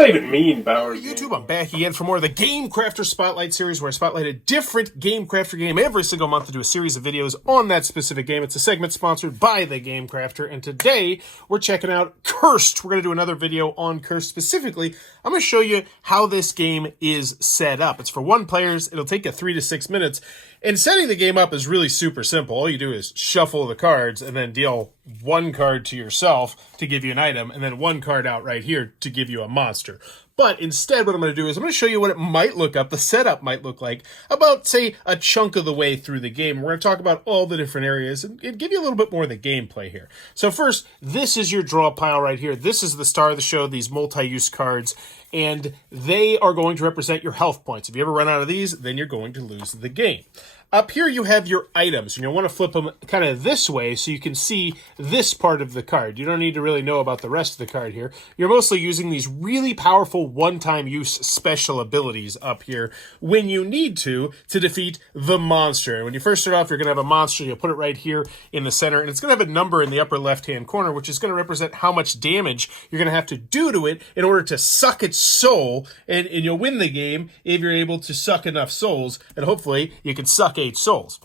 that even mean, Bauer? YouTube, I'm back again for more of the Gamecrafter Spotlight series, where I spotlight a different Gamecrafter game every single month to do a series of videos on that specific game. It's a segment sponsored by the Gamecrafter, and today we're checking out Cursed. We're going to do another video on Cursed. Specifically, I'm going to show you how this game is set up. It's for one players. It'll take you 3 to 6 minutes. And setting the game up is really super simple. All you do is shuffle the cards and then deal one card to yourself to give you an item, and then one card out right here to give you a monster. But instead, what I'm going to do is I'm going to show you what it might look up, the setup might look like, about, say, a chunk of the way through the game. We're going to talk about all the different areas and give you a little bit more of the gameplay here. So first, this is your draw pile right here. This is the star of the show, these multi-use cards, and they are going to represent your health points. If you ever run out of these, then you're going to lose the game. Up here you have your items, and you'll want to flip them kind of this way so you can see this part of the card. You don't need to really know about the rest of the card here. You're mostly using these really powerful one-time use special abilities up here when you need to defeat the monster. And when you first start off, you're going to have a monster. You'll put it right here in the center, and it's going to have a number in the upper left-hand corner, which is going to represent how much damage you're going to have to do to it in order to suck its soul, and you'll win the game if you're able to suck enough souls, and hopefully you can suck 8 souls.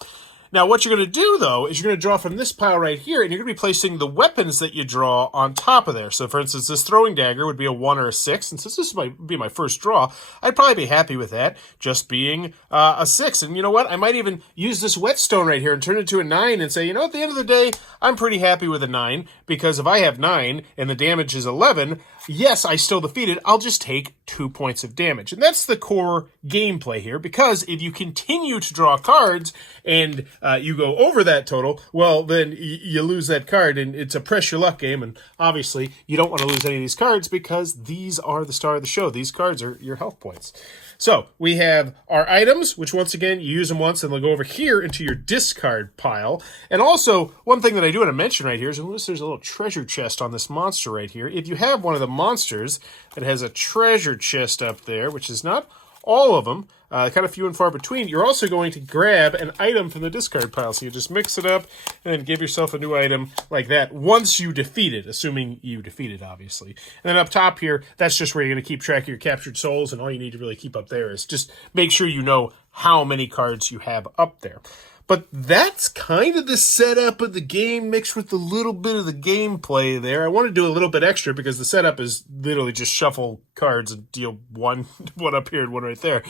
Now, what you're going to do, though, is you're going to draw from this pile right here, and you're going to be placing the weapons that you draw on top of there. So, for instance, this throwing dagger would be a 1 or a 6, and since this might be my first draw, I'd probably be happy with that, just being a 6. And you know what? I might even use this whetstone right here and turn it to a 9 and say, you know, at the end of the day, I'm pretty happy with a 9, because if I have 9 and the damage is 11, yes, I still defeated. I'll just take 2 points of damage. And that's the core gameplay here, because if you continue to draw cards and you go over that total, well, then you lose that card, and it's a press your luck game, and obviously you don't want to lose any of these cards because these are the star of the show. These cards are your health points. So we have our items, which once again, you use them once and they'll go over here into your discard pile. And also, one thing that I do want to mention right here is, notice there's a little treasure chest on this monster right here. If you have one of the monsters that has a treasure chest up there, which is not all of them, kind of few and far between, you're also going to grab an item from the discard pile. So you just mix it up and then give yourself a new item like that once you defeat it, assuming you defeat it, obviously. And then up top here, that's just where you're going to keep track of your captured souls, and all you need to really keep up there is just make sure you know how many cards you have up there. But that's kind of the setup of the game mixed with a little bit of the gameplay there. I want to do a little bit extra because the setup is literally just shuffle cards and deal one up here and one right there.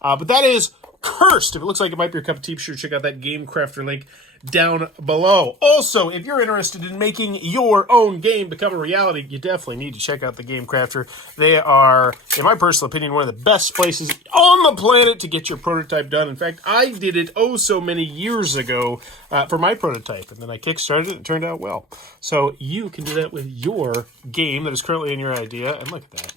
But that is Cursed. If it looks like it might be your cup of tea, be sure to check out that Gamecrafter link down below. Also, if you're interested in making your own game become a reality, you definitely need to check out the Gamecrafter. They are, in my personal opinion, one of the best places on the planet to get your prototype done. In fact, I did it so many years ago for my prototype, and then I kickstarted it, and it turned out well. So you can do that with your game that is currently in your idea, and look at that.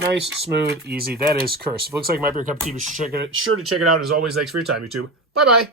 Nice, smooth, easy. That is Cursed. If it looks like it might be your cup of tea, be sure to check it out. As always, thanks for your time, YouTube. Bye-bye.